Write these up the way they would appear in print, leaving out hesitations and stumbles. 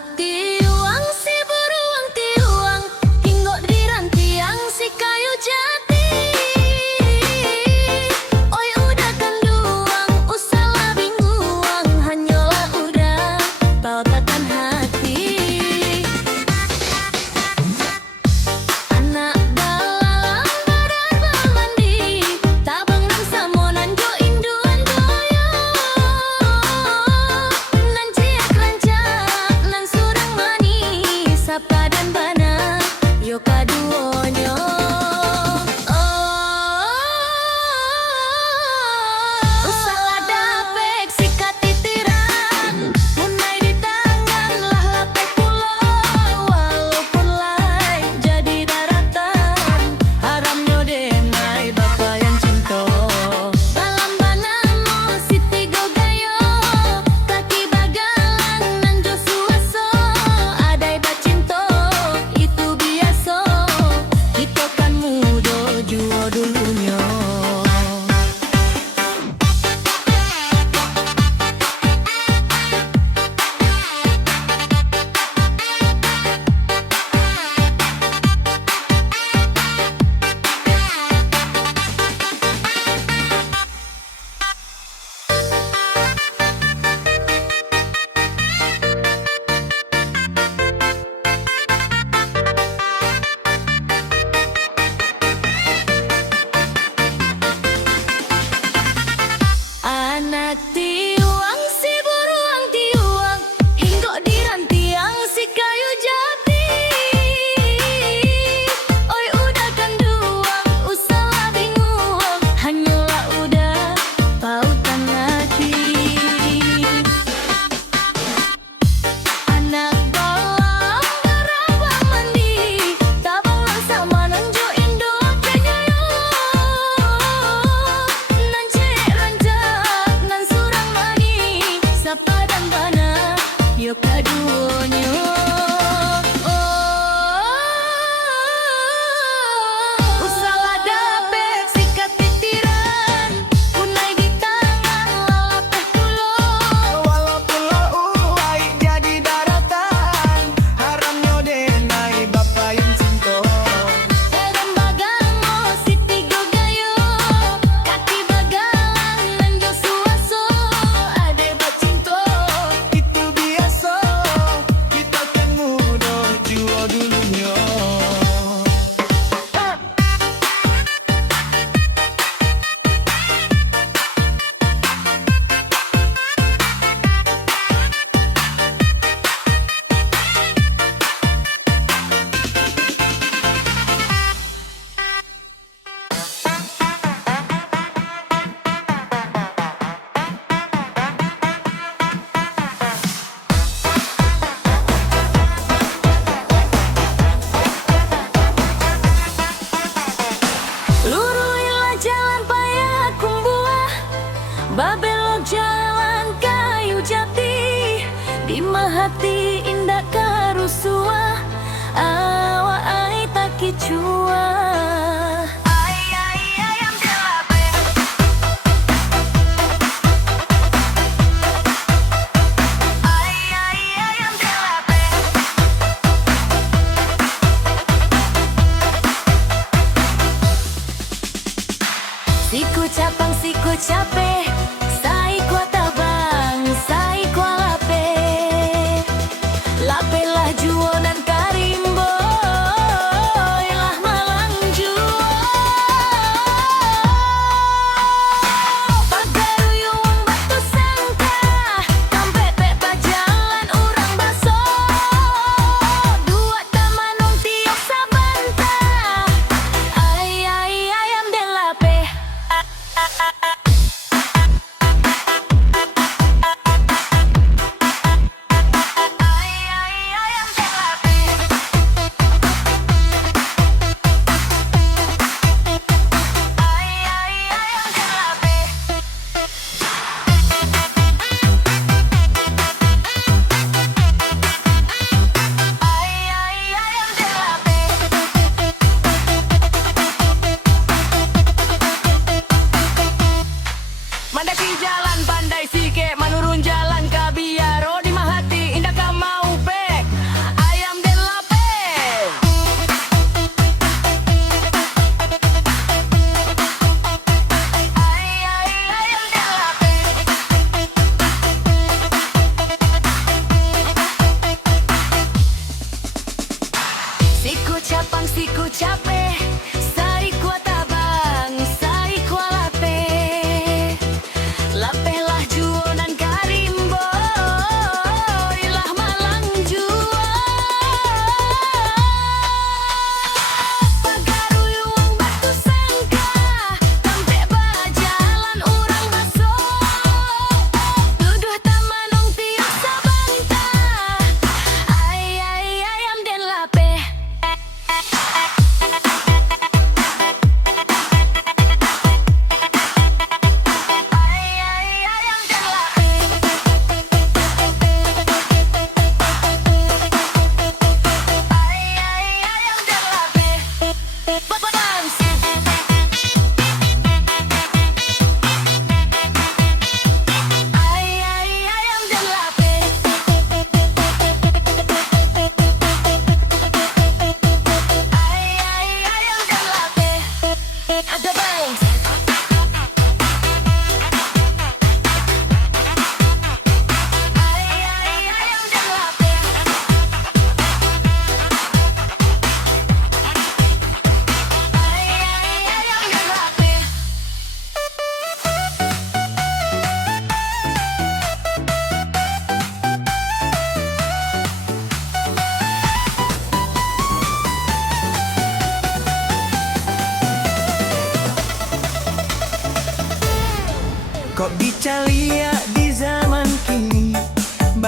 Anak tiuang si beruang tiuang, hinggo dirantiang si kayu jati. Oi udah kanduang, usahlah binguang, hanyalah udah bautakan hati. Anak balalang badan balmandi, tabang nang samonan jo induan doyo. Nan ciak rancak, nan surang manis, sapa dan bana, yo kaduonyo. Usalah dapek sikat titiran, munai di tangan lah lapek pulau. Walaupun lai jadi daratan, haramnya denai bapa yang cinta. Dalam banamo siti gogayo, kaki bagalan nan jo suaso. Adai bacinto itu biasa, kita kan muda jua dulunya. Anak tiuang si beruang tiuang, hinggo dirantiang si kayu jati. Oi udah kanduang, usahlah binguang, hanyalah udah pautan hati. Anak balang berawang mandi, tabang lang sama nan jo indo penyayo. Nan cek rancak, nan surang mani, sapa dan bana, yo kaduonyo. Usahlah dapet sikat titiran, punai di tangan lah lapeh pulau. Walaupun lo uai jadi daratan, haramnya denai bapa yang cinta. Herem bagamo siti gogayo, kaki bagalan nan jo suaso. Ade bacinto Itu biasa, kita kan muda jua dulunya. luruilah jalan payah kumbuah, babelok jalan kayu jati. Di mahati indah karusuah, awa ai tak kicua. Ayam delape, ayam delape. Siku capang siku capek, sai kuat tabang, sai kuat lape. Lape lah juonan karimbo, lah malang juo. Pagaruyung batu sangka, kampepek bajalan urang baso. Dua tamanong tiok sabanta, ayam delape.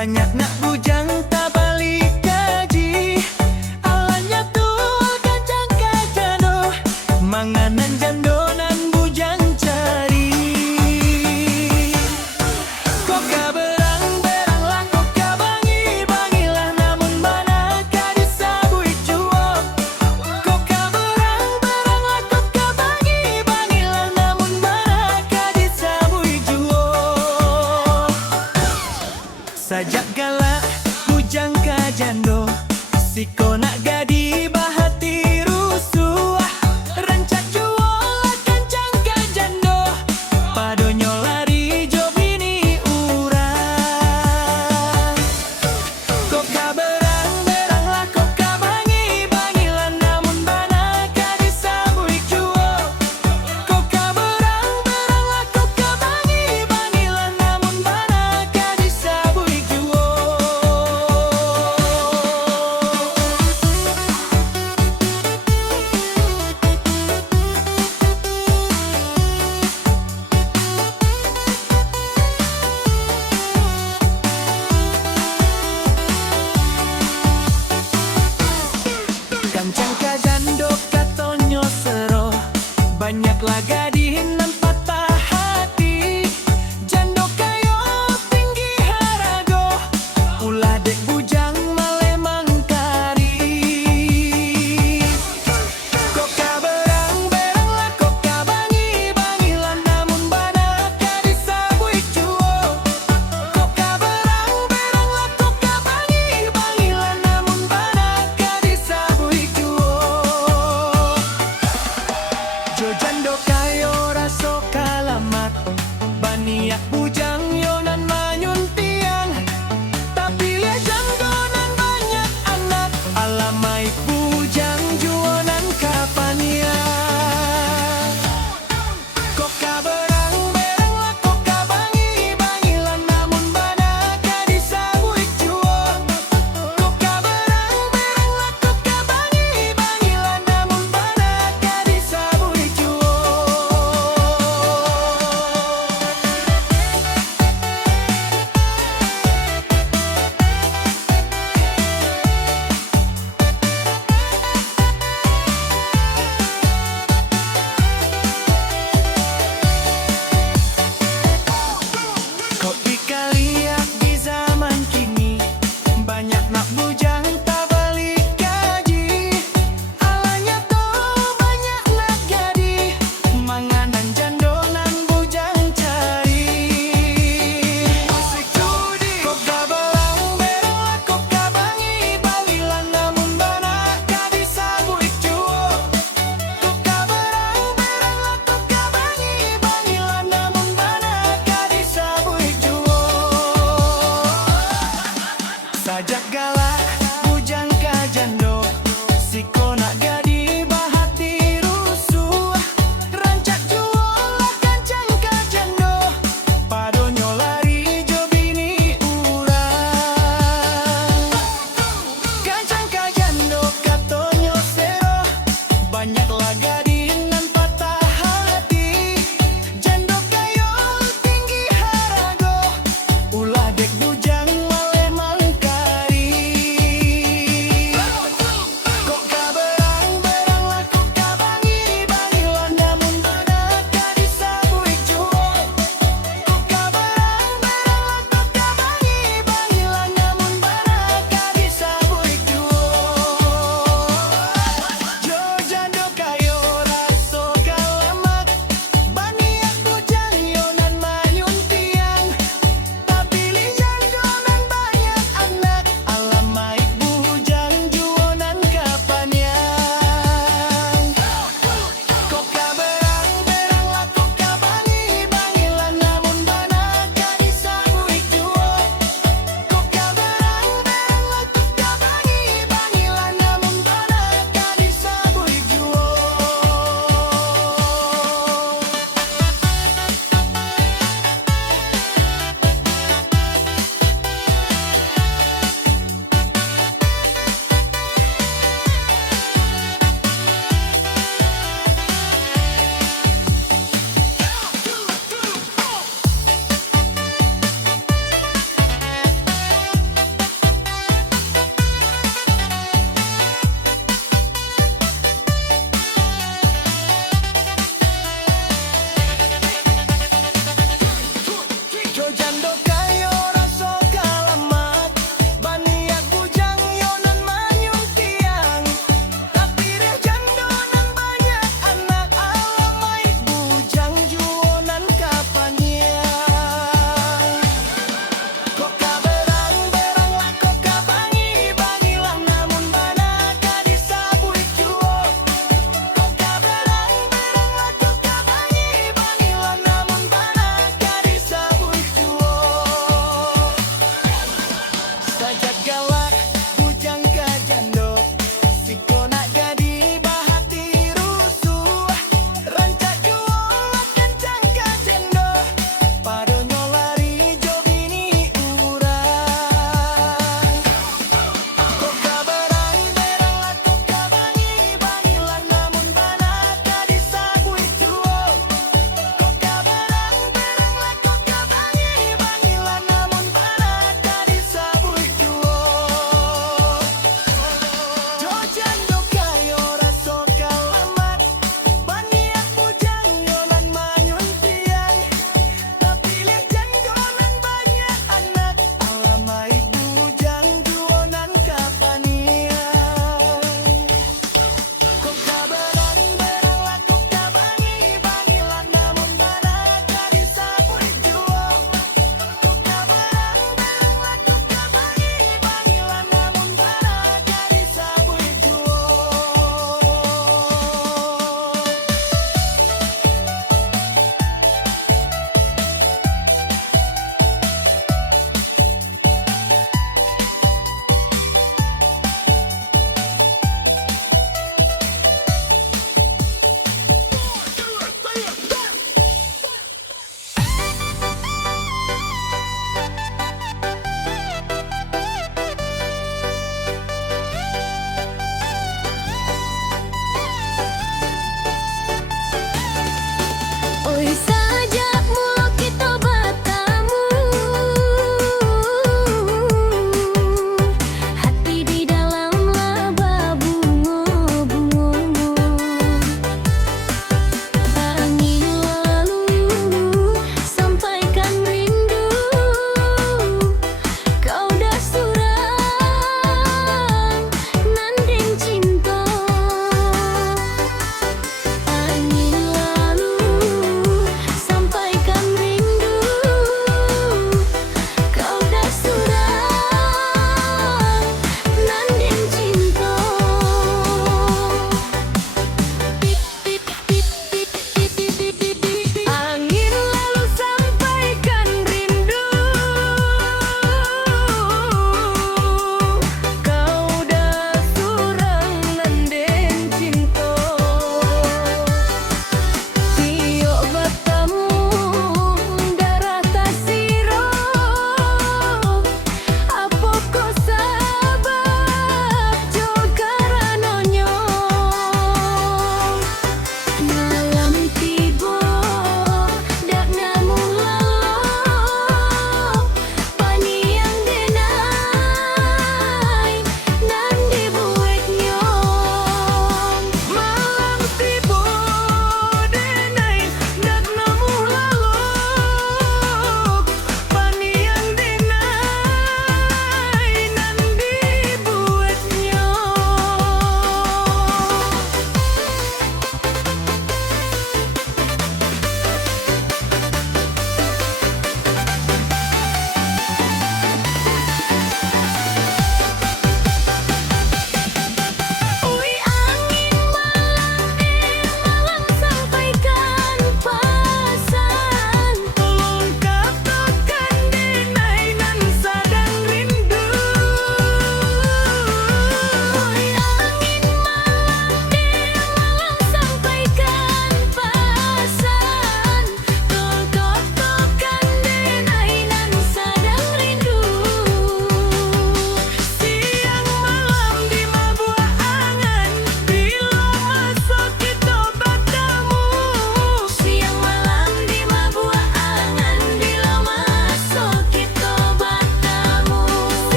banyak nak bujang tak balik gaji. Alanya tuh kacang-kacang doh, manganan jandonan bujang cari. Koka berang-berang lah, koka bangi-bangilah, namun mana gadis sabui juo. Koka berang-berang lah, koka bangi-bangilah, namun mana gadis sabui juo. Sajak galak bujang kajando, siko nak gadi bahati rusuh. Rancak jual kancang kajando, padonyo lari jo bini urang. Koka berang-berang lah, koka bangi-bangilah, namun bana gadis sabui juo. Koka berang-berang lah, koka bangi-bangilah, namun bana gadis sabui juo. Kancang kajando katonyo sero, banyaklah gadihin nan patah hati. Jando kayo tinggi harago, ulah dek bujang male mangkari. Koka berang-berang lah, koka bangi-bangilah, namun bana gadis sabui juo. Koka berang-berang lah, koka bangi-bangilah, namun bana gadis sabui juo. Jo jando kayo raso kalamat, baniak bujang yonan manyun tiang. Tapi lihat janggonan banyak anak, alamai bujang juonan kapania. Koka berang-berang lah, koka bangi-bangilah, namun bana gadis sabui juo. Koka berang-berang lah, koka bangi-bangilah, namun bana gadis sabui juo. Kok dikaliak di zaman kini, banyak nak bujang tak balik gaji. Alanya tuh banyak nak gadi, manganan jandonan bujang cari. Musik judi, koka berang-berang lah, koka bangi-bangilah, namun bana gadis sabui juo. Koka berang-berang lah, koka bangi-bangilah, namun bana gadis sabui juo. Sajak galak